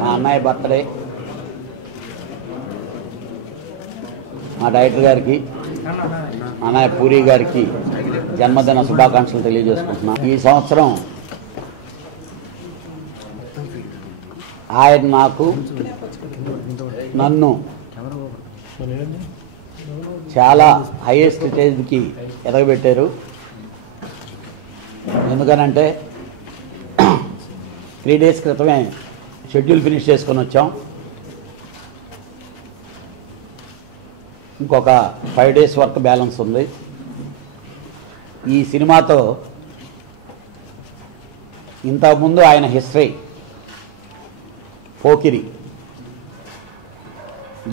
మా అన్నయ్య బర్త్డే మా డైరెక్టర్ గారికి అన్నయ్య పూరి గారికి జన్మదిన శుభాకాంక్షలు తెలియజేసుకుంటున్నా. ఈ సంవత్సరం ఆయన నన్ను చాలా హైయెస్ట్ స్టేజ్కి ఎదగబెట్టారు. ఎందుకనంటే 3 days క్రితమే షెడ్యూల్ ఫినిష్ చేసుకొని వచ్చాం. ఇంకొక 5 days వర్క్ బ్యాలెన్స్ ఉంది. ఈ సినిమాతో ఇంతకుముందు ఆయన హిస్టరీ పోకిరి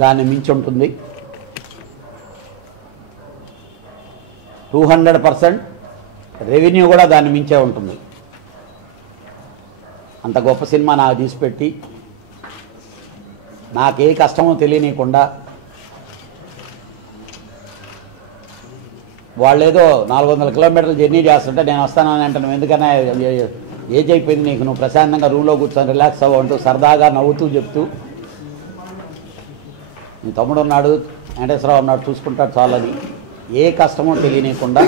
దాన్ని మించి ఉంటుంది. 200% రెవెన్యూ కూడా దాన్ని మించే ఉంటుంది. అంత గొప్ప సినిమా నాకు తీసిపెట్టి నాకే కష్టమో తెలియనీయకుండా వాళ్ళేదో 400 kilometers జర్నీ చేస్తుంటే నేను వస్తానని అంటాను. ఎందుకన్నా ఏజ్ అయిపోయింది నీకు, నువ్వు ప్రశాంతంగా రూమ్లో కూర్చొని రిలాక్స్ అవ్వ అంటూ సరదాగా నవ్వుతూ చెప్తూ, నీ తమ్ముడు ఉన్నాడు, వెంకటేశ్వరరావు ఉన్నాడు, చూసుకుంటాడు చాలని ఏ కష్టమో తెలియనీయకుండా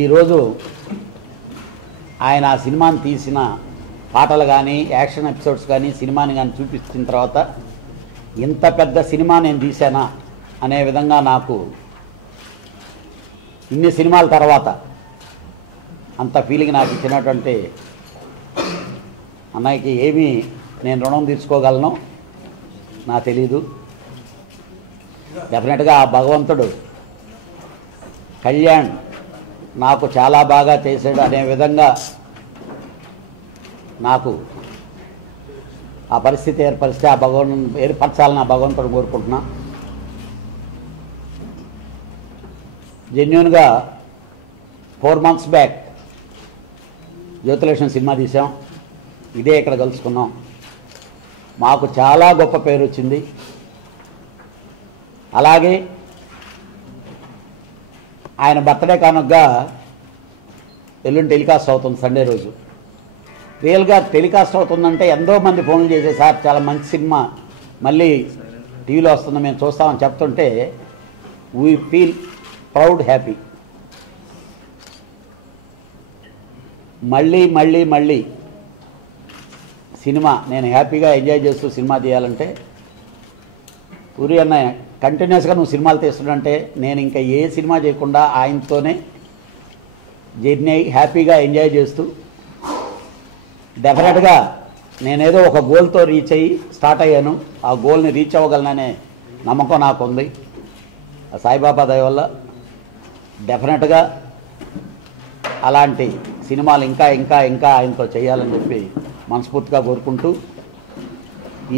ఈరోజు ఆయన ఆ సినిమాని తీసిన పాటలు కానీ యాక్షన్ ఎపిసోడ్స్ కానీ సినిమాని కానీ చూపించిన తర్వాత ఇంత పెద్ద సినిమా నేను తీసానా అనే విధంగా నాకు ఇన్ని సినిమాల తర్వాత అంత ఫీలింగ్ నాకు ఇచ్చినటువంటి అన్నయ్యకి ఏమీ నేను రుణం తీర్చుకోగలను నాకు తెలీదు. డెఫినెట్గా ఆ భగవంతుడు కళ్యాణ్ నాకు చాలా బాగా చేశాడు అనే విధంగా నాకు ఆ పరిస్థితి ఏర్పరిస్తే ఆ ఏర్పరచాలని ఆ భగవంతుడు కోరుకుంటున్నా. జెన్యూన్గా 4 months బ్యాక్ జ్యోతిలక్ష్మి సినిమా తీసాం. ఇదే ఇక్కడ కలుసుకున్నాం. మాకు చాలా గొప్ప పేరు వచ్చింది. అలాగే ఆయన బర్త్డే కానుకగా ఎల్లుండి టెలికాస్ట్ అవుతుంది సండే రోజు. రియల్గా టెలికాస్ట్ అవుతుందంటే ఎంతోమంది ఫోన్లు చేసే సార్ చాలా మంచి సినిమా మళ్ళీ టీవీలో వస్తుంది మేము చూస్తామని చెప్తుంటే వీ ఫీల్ ప్రౌడ్ హ్యాపీ. మళ్ళీ మళ్ళీ మళ్ళీ సినిమా నేను హ్యాపీగా ఎంజాయ్ చేస్తూ సినిమా తీయాలంటే పూరి అన్నయ్య కంటిన్యూస్గా నువ్వు సినిమాలు తీస్తుంటే నేను ఇంకా ఏ సినిమా చేయకుండా ఆయనతోనే జర్నీ హ్యాపీగా ఎంజాయ్ చేస్తూ డెఫినెట్గా నేనేదో ఒక గోల్తో రీచ్ అయ్యి స్టార్ట్ అయ్యాను. ఆ గోల్ని రీచ్ అవ్వగలననే నమ్మకం నాకుంది. సాయిబాబా దయ వల్ల డెఫినెట్గా అలాంటి సినిమాలు ఇంకా ఇంకా ఇంకా ఆయనతో చేయాలని చెప్పి మనస్ఫూర్తిగా కోరుకుంటూ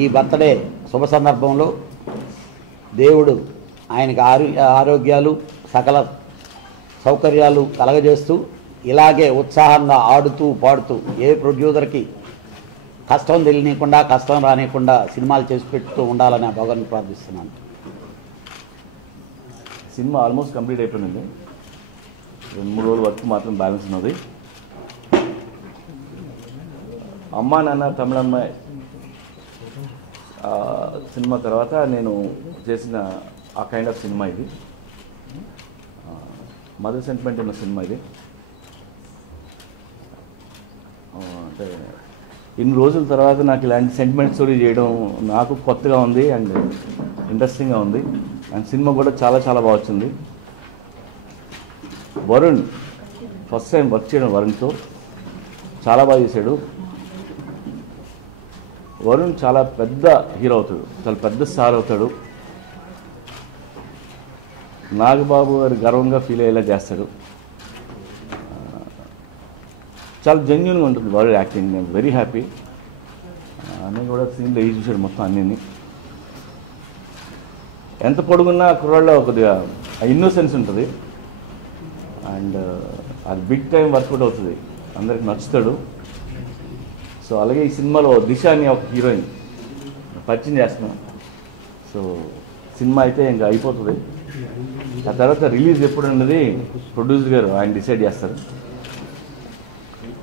ఈ బర్త్డే శుభ సందర్భంలో దేవుడు ఆయనకి ఆరోగ్యాలు సకల సౌకర్యాలు కలగజేస్తూ ఇలాగే ఉత్సాహంగా ఆడుతూ పాడుతూ ఏ ప్రొడ్యూసర్కి కష్టం తెలియనీయకుండా కష్టం రానియకుండా సినిమాలు చేసి పెడుతూ ఉండాలని భగవాన్ని ప్రార్థిస్తున్నాను. సినిమా ఆల్మోస్ట్ కంప్లీట్ అయిపోయింది. 2-3 రోజుల వర్క్ మాత్రం బ్యాలెన్స్ ఉన్నది. అమ్మా నాన్న తమిళమ్మాయి సినిమా తర్వాత నేను చేసిన ఆ కైండ్ ఆఫ్ సినిమా ఇది. మదర్ సెంటిమెంట్ ఉన్న సినిమా ఇది. అంటే ఇన్ని రోజుల తర్వాత నాకు ఇలాంటి సెంటిమెంట్ స్టోరీ చేయడం నాకు కొత్తగా ఉంది అండ్ ఇంట్రెస్టింగ్గా ఉంది. అండ్ సినిమా కూడా చాలా చాలా బాగా వచ్చింది. వరుణ్ ఫస్ట్ టైం వర్క్ చేయడం వరుణ్తో చాలా బాగా చేశాడు. వరుణ్ చాలా పెద్ద హీరో అవుతాడు, చాలా పెద్ద స్టార్ అవుతాడు. నాగబాబు గారు గర్వంగా ఫీల్ అయ్యేలా చేస్తాడు. చాలా జెన్యూన్గా ఉంటుంది వరుణ్ యాక్టింగ్. నేను వెరీ హ్యాపీ. నేను కూడా సీన్లో ఈ చూశాడు మొత్తం అన్నీ. ఎంత పొడుగున్నా కుర్రాళ్ళలో కొద్దిగా ఇన్నోసెన్స్ ఉంటుంది అండ్ అది బిగ్ టైం వర్కౌట్ అవుతుంది, అందరికి నచ్చుతాడు. సో అలాగే ఈ సినిమాలో దిశ అని ఒక హీరోయిన్ పరిచయం చేస్తున్నాం. సో సినిమా అయితే ఇంకా అయిపోతుంది. ఆ తర్వాత రిలీజ్ ఎప్పుడు అన్నది ప్రొడ్యూసర్ గారు ఆయన డిసైడ్ చేస్తారు.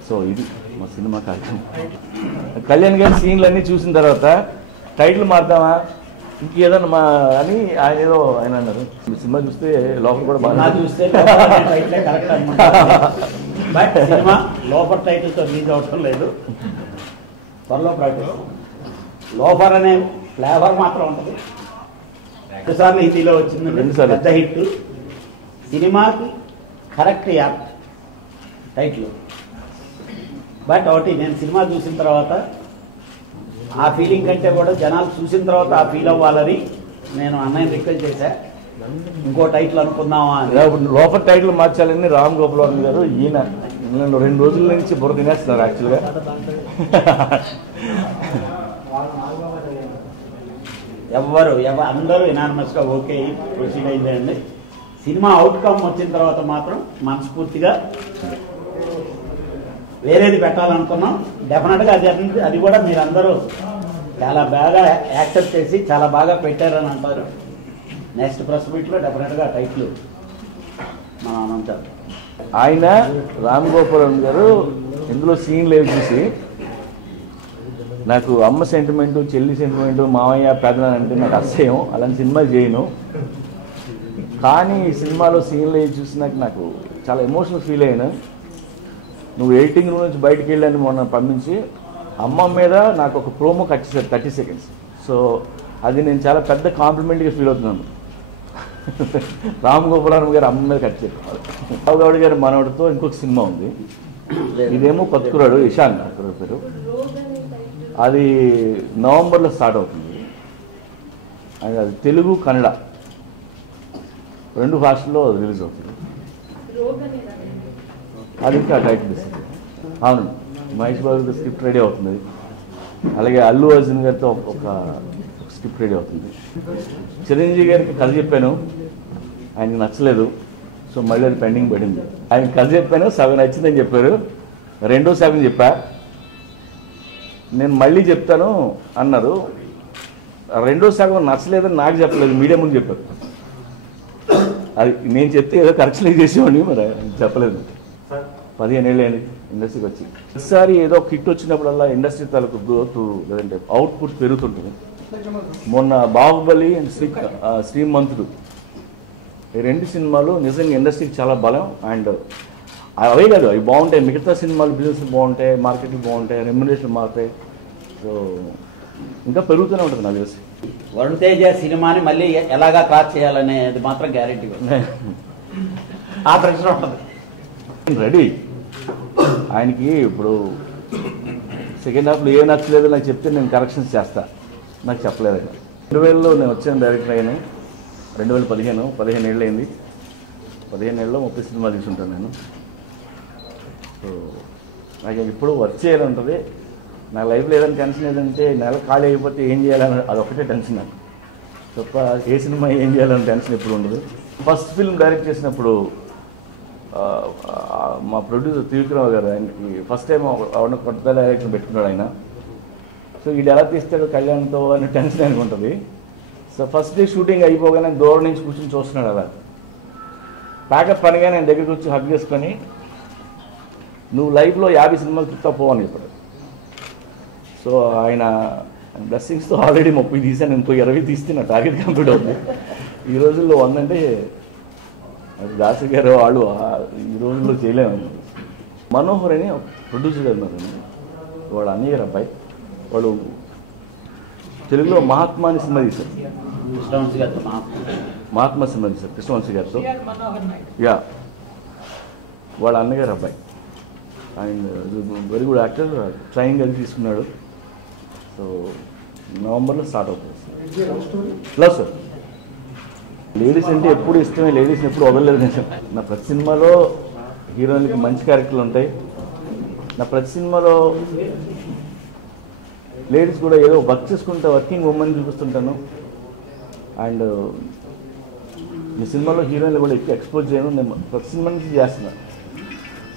సో ఇది మా సినిమా కార్యక్రమం. కళ్యాణ్ గారి సీన్లు అన్నీ చూసిన తర్వాత టైటిల్ మారుతామా ఇంకేదన్నా మా అని ఆయన ఏదో ఆయన అన్నారు. సినిమా చూస్తే లోపల కూడా బాగా చూస్తే కరెక్ట్ అనమాట. బట్ సినిమా లోఫర్ టైటిల్తో రిలీజ్ అవటం లేదు, త్వరలో ప్రకటిస్తాం. లోఫర్ అనే ఫ్లేవర్ మాత్రం ఉంటుంది. ఒకసారి హిందీలో వచ్చింది, పెద్ద హిట్. సినిమాకి కరెక్ట్ యాప్ట్ టైటిల్. బట్ ఒకటి, నేను సినిమా చూసిన తర్వాత ఆ ఫీలింగ్ కంటే కూడా జనాలు చూసిన తర్వాత ఆ ఫీల్ అవ్వాలని నేను అన్నయ్య రిక్వెస్ట్ చేశా, ఇంకో టైటిల్ అనుకుందామా అని. లోపల టైటిల్ మార్చాలని రామ్ గోపాల్ వర్మ గారు ఈయన నేను 2 రోజుల నుంచి బుర్ర తినేస్తున్నారు యాక్చువల్గా. అందరూ యునానిమస్గా ఓకే ప్రొసీడ్ అయిందండి. సినిమా అవుట్కమ్ వచ్చిన తర్వాత మాత్రం మనస్ఫూర్తిగా వేరేది పెట్టాలనుకున్నాం. డెఫినెట్గా అది కూడా మీరందరూ చాలా బాగా యాక్సెప్ట్ చేసి చాలా బాగా పెట్టారని అంటారు. నెక్స్ట్ ప్రెస్ మీట్లో డెఫినెట్గా టైటిల్ మనం అనంటారు. ఆయన రామ్ గోపాల్ గారు ఇందులో సీన్లు ఏవి చూసి నాకు అమ్మ సెంటిమెంటు, చెల్లి సెంటిమెంటు, మామయ్య పెదనాన్న అంటే నాకు అసహ్యం, అలాంటి సినిమాలు చేయను. కానీ ఈ సినిమాలో సీన్లు ఏవి చూసినాక నాకు చాలా ఎమోషనల్ ఫీల్ అయ్యాను. నువ్వు ఎడిటింగ్ రూమ్ నుంచి బయటికి వెళ్ళని మొన్న పంపించి అమ్మ మీద నాకు ఒక ప్రోమో కట్ చేశారు 30 seconds. సో అది నేను చాలా పెద్ద కాంప్లిమెంట్గా ఫీల్ అవుతున్నాను. రామ్ గోపాల్ గారు అమ్మ మీద కట్ చేశారు. రావు గౌడ్ గారి మనవడితో ఇంకొక సినిమా ఉంది, ఇదేమో కొత్తకురాడు, ఇషాన్ అక్కడ పేరు. అది నవంబర్లో స్టార్ట్ అవుతుంది. అది తెలుగు కన్నడ 2 భాషల్లో రిలీజ్ అవుతుంది. అది ఇంకా టైటిల్ ఇస్తుంది. అవును, మహేష్ బాబు స్క్రిప్ట్ రెడీ అవుతుంది. అలాగే అల్లు అర్జున్ గారితో ఒక స్క్రిప్ట్ రెడీ అవుతుంది. చిరంజీవి గారికి కథ చెప్పాను, ఆయనకి నచ్చలేదు. సో మళ్ళీ అది పెండింగ్ పడింది. ఆయన కథ చెప్పాను, సగం నచ్చిందని చెప్పారు. రెండో సగం చెప్పా, నేను మళ్ళీ చెప్తాను అన్నారు. రెండో సగం నచ్చలేదని నాకు చెప్పలేదు, మీడియా ముందు చెప్పారు. అది నేను చెప్తే ఏదో కరెక్షన్ చేసేవాడిని, మరి చెప్పలేదు. 15 ఏళ్ళు అయింది ఇండస్ట్రీకి వచ్చి. ప్రతిసారి ఏదో కిట్ వచ్చినప్పుడల్లా ఇండస్ట్రీ తాలూకు గ్రోత్ లేదంటే అవుట్పుట్ పెరుగుతుంటుంది. మొన్న బాహుబలి అండ్ శ్రీమంతుడు ఈ 2 సినిమాలు నిజంగా ఇండస్ట్రీకి చాలా బలం. అండ్ అవే కాదు, అవి బాగుంటాయి. మిగతా సినిమాలు బిజినెస్ బాగుంటాయి, మార్కెటింగ్ బాగుంటాయి, రెమ్యునరేషన్ మారుతాయి. సో ఇంకా పెరుగుతూనే ఉంటుంది నాకు తెలిసి. వరుణ్ తేజ సినిమాని మళ్ళీ ఎలాగా క్రాస్ చేయాలనేది మాత్రం గ్యారెంటీ ఆ ప్రశ్న ఉంటుంది. రెడీ. ఆయనకి ఇప్పుడు సెకండ్ హాఫ్లో ఏ నచ్చలేదు నాకు చెప్తే నేను కరెక్షన్స్ చేస్తా, నాకు చెప్పలేదు. 2000లో నేను వచ్చాను డైరెక్టర్ అయినా, 2015 ఏళ్ళు అయింది. 15 ఏళ్ళలో 30 సినిమాలు తీసుకుంటాను నేను. సో నాకు ఇప్పుడు వర్క్ చేయాలని ఉంటుంది. నా లైఫ్లో ఏదైనా టెన్షన్ ఏదంటే నెల ఖాళీ అయిపోతే ఏం చేయాలని, అదొకటే టెన్షన్ నాకు తప్ప ఏ సినిమా ఏం చేయాలని టెన్షన్ ఎప్పుడు ఉండదు. ఫస్ట్ ఫిల్మ్ డైరెక్ట్ చేసినప్పుడు మా ప్రొడ్యూసర్ త్రివిక్రమ గారు, ఆయనకి ఫస్ట్ టైం అవున కొత్త డైరెక్టర్ పెట్టుకున్నాడు ఆయన. సో వీడు ఎలా తీస్తాడు కళ్యాణ్తో అని టెన్షన్ అనుకుంటుంది. సో ఫస్ట్ డే షూటింగ్ అయిపోగానే దూరం నుంచి కూర్చొని చూస్తున్నాడు. అలా ప్యాకప్ పనిగా నేను దగ్గరికి వచ్చి హగ్ చేసుకొని, నువ్వు లైఫ్లో 50 సినిమాలు తిప్పుతా పోవని చెప్పాడు. సో ఆయన బ్లెస్సింగ్స్తో ఆల్రెడీ 30 తీసాను, ఇంకో 20 తీస్తే నా టార్గెట్ కంప్లీట్ అవుతుంది. ఈ రోజుల్లో 100 అంటే అది దాసు గారు వాళ్ళు ఈ రోజుల్లో చేయలేము. మనోహర్ అని ప్రొడ్యూసర్ గారు ఉన్నారు, వాడు అన్నయ్య గారు అబ్బాయి. వాడు తెలుగులో మహాత్మా అని సినిమా తీశారు, మహాత్మా సినిమా తీశారు కృష్ణవంశీ గారితో. యా, వాళ్ళ అన్నగారు అబ్బాయి. And very good actor, training అది తీసుకున్నాడు. సో నవంబర్లో స్టార్ట్ అవుతుంది. ప్లస్ లేడీస్ అంటే ఎప్పుడు ఇష్టమే, లేడీస్ని ఎప్పుడు వదలలేదు నేను. నా ప్రతి సినిమాలో హీరోయిన్కి మంచి క్యారెక్టర్లు ఉంటాయి. నా ప్రతి సినిమాలో లేడీస్ కూడా ఏదో వర్క్ చేసుకుంటా, వర్కింగ్ ఉమెన్ చూపిస్తుంటాను. అండ్ ఈ సినిమాలో హీరోయిన్లు కూడా ఎక్కువ ఎక్స్పోజ్ చేయను, నేను ప్రతి సినిమా నుంచి చేస్తున్నాను.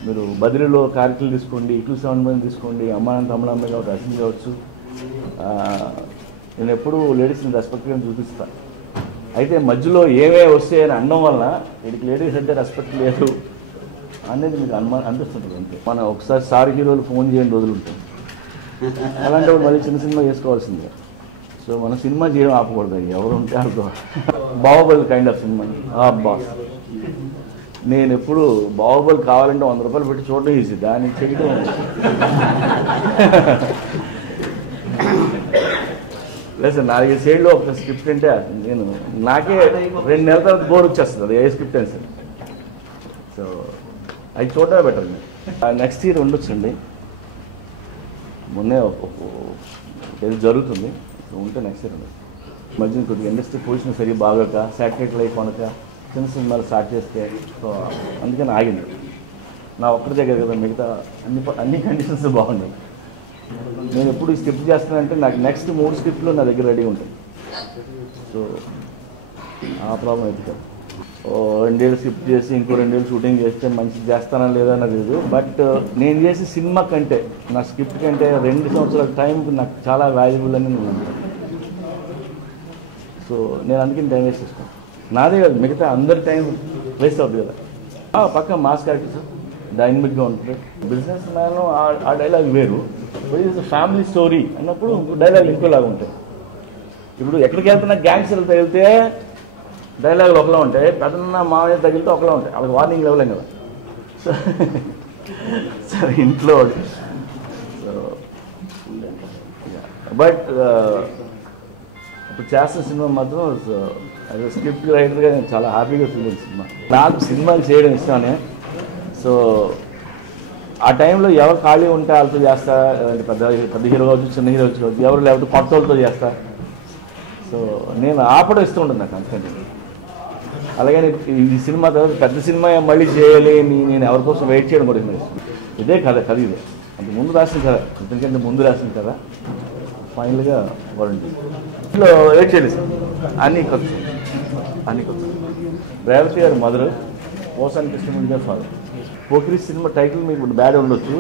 మీరు బదిలీలో క్యారెక్టర్లు తీసుకోండి, 271 తీసుకోండి, అమ్మాయి తమిళమ్మాయి కావచ్చు, రజనీ కావచ్చు, నేను ఎప్పుడూ లేడీస్ని రెస్పెక్ట్గా చూపిస్తాను. అయితే మధ్యలో ఏమే వస్తాయని అనడం వల్ల వీడికి లేడీస్ అంటే రెస్పెక్ట్ లేదు అనేది మీకు అనిపిస్తుంటుంది అంతే. మనం ఒకసారి సార్ హీరోలు ఫోన్ చేయండి రోజులు ఉంటాయి, అలాంటి మళ్ళీ చిన్న సినిమా చేసుకోవాల్సిందే. సో మనం సినిమా చేయడం ఆపకూడదు, ఎవరు ఉంటే వాళ్ళతో. Baahubali kind of cinema. అబ్బా, నేను ఎప్పుడు బాహుబలి కావాలంటే 100 రూపాయలు పెట్టి చూడడం ఈజీ, దాన్ని చేయడం లేదు సార్. 4 ఏళ్ళు ఒక స్క్రిప్ట్ అంటే నేను నాకే 2 నెలల తర్వాత బోర్డు వచ్చేస్తుంది, అది ఏ స్క్రిప్ట్ అయినా సరే. సో అది చూడటమే బెటర్. నెక్స్ట్ ఇయర్ ఉండొచ్చండి, మొన్నే ఏది జరుగుతుంది, ఉంటే నెక్స్ట్ ఇయర్ ఉండదు. మధ్యన కొద్దిగా ఇండస్ట్రీ పొజిషన్ సరిగ్గా బాగోక, శాటిలైట్ లైఫ్ అనక చిన్న సినిమాలు స్టార్ట్ చేస్తే, సో అందుకని ఆగింది. నా ఒక్కడి దగ్గర కదా, మిగతా అన్ని కండిషన్స్ బాగుండవు. నేను ఎప్పుడు ఈ స్క్రిప్ట్ చేస్తానంటే నాకు నెక్స్ట్ 3 స్క్రిప్ట్లు నా దగ్గర రెడీ ఉంటాయి. సో ఆ ప్రాబ్లం అయితే కాదు. 2 ఏళ్ళు స్క్రిప్ట్ చేసి ఇంకో 2 ఏళ్ళు షూటింగ్ చేస్తే మంచిది చేస్తానా లేదా అనేది లేదు. బట్ నేను చేసే సినిమా కంటే, నా స్క్రిప్ట్ కంటే 2 సంవత్సరాల టైం నాకు చాలా వాల్యుబుల్ అని నేను ఉంటాను. సో నేను అందుకని టైం వేస్ట్ చేస్తాను. నాదే కాదు, మిగతా అందరి టైం వేస్ట్ అవుతుంది కదా. పక్క మాస్ క్యారెక్టర్స్ డైనమిక్గా ఉంటుంది. బిజినెస్ మ్యాన్ ఆ డైలాగ్ వేరు, ఫ్యామిలీ స్టోరీ అన్నప్పుడు డైలాగ్ ఇంకోలాగా ఉంటాయి. ఇప్పుడు ఎక్కడికి వెళ్తున్నా గ్యాంగ్స్టర్లు తగిలితే డైలాగులు ఒకలా ఉంటాయి, పెద్దన్న మామయ్య తగిలితే ఒకలా ఉంటాయి, వాళ్ళకి వార్నింగ్ ఇవ్వలేం కదా. సో సరే ఇంట్లో. సో బట్ ఇప్పుడు చేస్తున్న సినిమా మాత్రం అదే స్క్రిప్ట్ రైటర్గా నేను చాలా హ్యాపీగా ఫీల్ అయిన సినిమా. నాకు సినిమాలు చేయడం ఇష్టమే. సో ఆ టైంలో ఎవరు ఖాళీ ఉంటే వాళ్ళతో చేస్తా, పెద్ద హీరో కావచ్చు, చిన్న హీరో కావచ్చు, ఎవరు లేకపోతే కొత్త వాళ్ళతో చేస్తా. సో నేను ఆపడం ఇష్టం ఉంటుంది నాకు అంతకంటే. అలాగే ఈ సినిమా తర్వాత పెద్ద సినిమా మళ్ళీ చేయాలి, నేను ఎవరి కోసం వెయిట్ చేయడం కూడా ఇదే కథ ఇదే అంత ముందు రాసిన కథ, ఎందుకంటే ముందు రాసిన కథ ఫైనల్గా వరండి ఇంట్లో వెయిట్ చేయలేదు సార్. అన్నీ కొత్త. రేవతి గారు మదర్, పోసాని కృష్ణమూర్తి గారు ఫాదర్. పోకిరి సినిమా టైటిల్ మీకు బ్యాడ్ ఉండొచ్చు,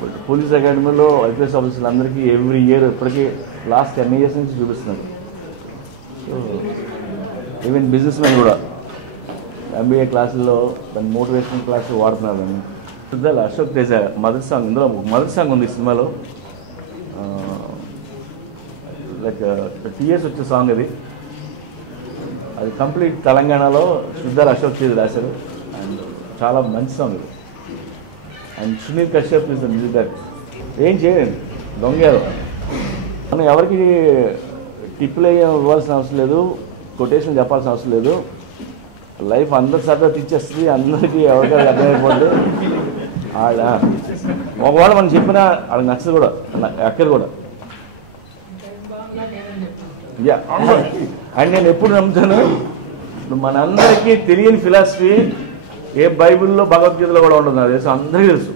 బట్ పోలీస్ అకాడమీలో ఐపీఎస్ ఆఫీసర్లు అందరికీ ఎవ్రీ ఇయర్ ఇప్పటికీ లాస్ట్ 10 years నుంచి చూపిస్తున్నారు. సో ఈవెన్ బిజినెస్ మ్యాన్ కూడా MBA క్లాసుల్లో దాని మోటివేషనల్ క్లాసులు వాడుతున్నారని. అశోక్ తేజ మదర్ సాంగ్, ఇందులో మదర్ సాంగ్ ఉంది ఈ సినిమాలో. లైక్ టీఎస్ వచ్చే సాంగ్ అది కంప్లీట్ తెలంగాణలో శుద్ధాల అశోక్ తేజ రాశారు. అండ్ చాలా మంచి సాంగ్ ఇది. And Sunil Kashyap is the music director. ఏం చేయండి దొంగేరు, మనం ఎవరికి టిప్పులు ఇవ్వాల్సిన అవసరం లేదు, కొటేషన్ చెప్పాల్సిన అవసరం లేదు. లైఫ్ అందరి సరదా తెచ్చేస్తుంది, అందరికీ ఎవరికైనా అర్థమైపోతుంది. ఒకవేళ మనం చెప్పినా వాళ్ళకి నచ్చదు కూడా, ఎక్కడ కూడా. అండ్ నేను ఎప్పుడు నమ్ముతాను, మనందరికీ తెలియని ఫిలాసఫీ ఏ బైబిల్లో భగవద్గీతలో కూడా ఉంటుంది, నాకు తెలుసు, అందరికీ తెలుసు,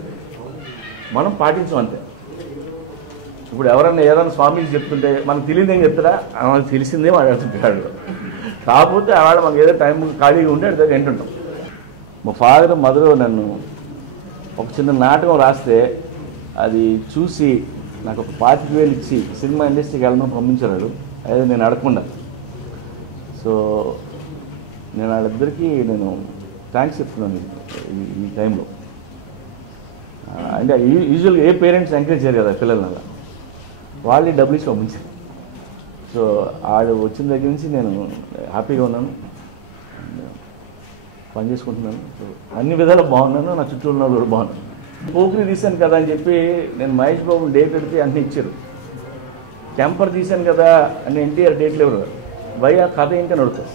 మనం పాటించాం అంతే. ఇప్పుడు ఎవరన్నా ఏదైనా స్వామీజీ చెప్తుంటే మనకు తెలియదు ఏం చెప్తారా, మనకు తెలిసిందే మాట్లాడుతుంటాడు. కాకపోతే ఆవిడ మాకు ఏదో టైం ఖాళీగా ఉంటే అడితే వింటుంటాం. మా ఫాదర్ మదర్ నన్ను ఒక చిన్న నాటకం రాస్తే అది చూసి నాకు ఒక 25,000 ఇచ్చి సినిమా ఇండస్ట్రీకి వెళ్ళమని పంపించారు. అదే నేను అడగకుండా. సో నేను వాళ్ళిద్దరికీ నేను థ్యాంక్స్ చెప్తున్నాను ఈ టైంలో. అంటే యూజువల్గా ఏ పేరెంట్స్ ఎంకరేజ్ చేయరు కదా పిల్లల్ని, అలా వాళ్ళే డబ్బులు ఇచ్చి పంపించారు. సో ఆడు వచ్చిన దగ్గర నుంచి నేను హ్యాపీగా ఉన్నాను, పని చేసుకుంటున్నాను. సో అన్ని విధాలు బాగున్నాను, నా చుట్టూ ఉన్న వాళ్ళు కూడా బాగున్నాను. పోకిరి తీశాను కదా అని చెప్పి నేను మహేష్ బాబు డేట్ పెడితే అన్నీ ఇచ్చారు. టెంపర్ తీశాను కదా అని ఎన్టీఆర్ డేట్లు ఎవరు భయ్యా కథ ఏంటని అడుగుతారు.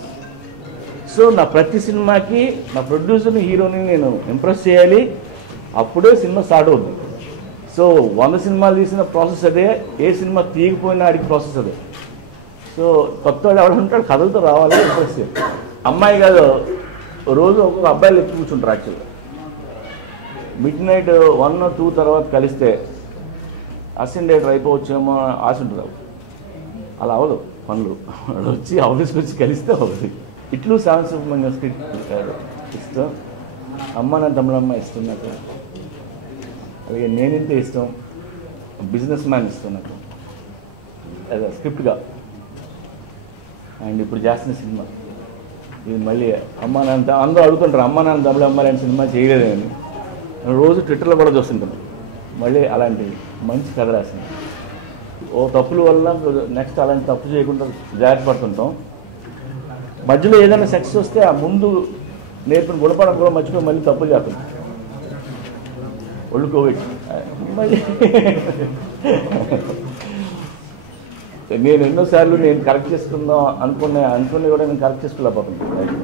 సో నా ప్రతి సినిమాకి నా ప్రొడ్యూసర్ని హీరోని నేను ఇంప్రెస్ చేయాలి, అప్పుడే సినిమా స్టార్ట్ అవుతుంది. సో 100 సినిమాలు తీసిన ప్రాసెస్ అదే, ఏ సినిమా తీయకపోయినా ఆడికి ప్రాసెస్ అదే. సో కొత్త వాడు ఎవరు ఉంటాడు, కథలతో రావాలి, ఇంప్రెస్ చేయాలి. అమ్మాయి కాదు, రోజు ఒక్కొక్క అబ్బాయిలు ఎత్తి కూర్చుంటారు. యాక్చువల్గా మిడ్ నైట్ 1 or 2 తర్వాత కలిస్తే అసెండేటర్ అయిపోవచ్చేమో ఆశ ఉంటుంది. అలా అవ్వదు పనులు, వాళ్ళు వచ్చి ఆఫీస్కి వచ్చి కలిస్తే అవుతుంది. ఇట్లు శాంతి సుబ్రహ్మణ్యం స్క్రిప్ట్ ఇష్టం, అమ్మ నా తమ్ముడమ్మ ఇష్టం నాకు, అలాగే నేనింతే ఇష్టం, బిజినెస్ మ్యాన్ ఇష్టం నాకు అదే స్క్రిప్ట్గా. అండ్ ఇప్పుడు చేస్తున్న సినిమా ఇది మళ్ళీ అమ్మ నాన్న అందరూ అడుగుతుంటారు, అమ్మ నాన్న తమ్ముడు అమ్మ లాంటి సినిమా చేయలేదని. రోజు ట్విట్టర్లో కూడా చూస్తుంటాను, మళ్ళీ అలాంటి మంచి కథ రాసింది. ఓ తప్పుల వల్ల నెక్స్ట్ అలాంటి తప్పు చేయకుండా జాగ్రత్త పడుతుంటాం. మధ్యలో ఏదైనా సక్సెస్ వస్తే ఆ ముందు నేర్పిన గుణపడం కూడా మర్చిపోయి మళ్ళీ తప్పులు చేస్తాం. ఒళ్ళు కోవిడ్ మళ్ళీ నేను ఎన్నోసార్లు నేను కరెక్ట్ చేసుకుందాం అనుకునే కూడా నేను కరెక్ట్ చేసుకోలేకపోతున్నాను.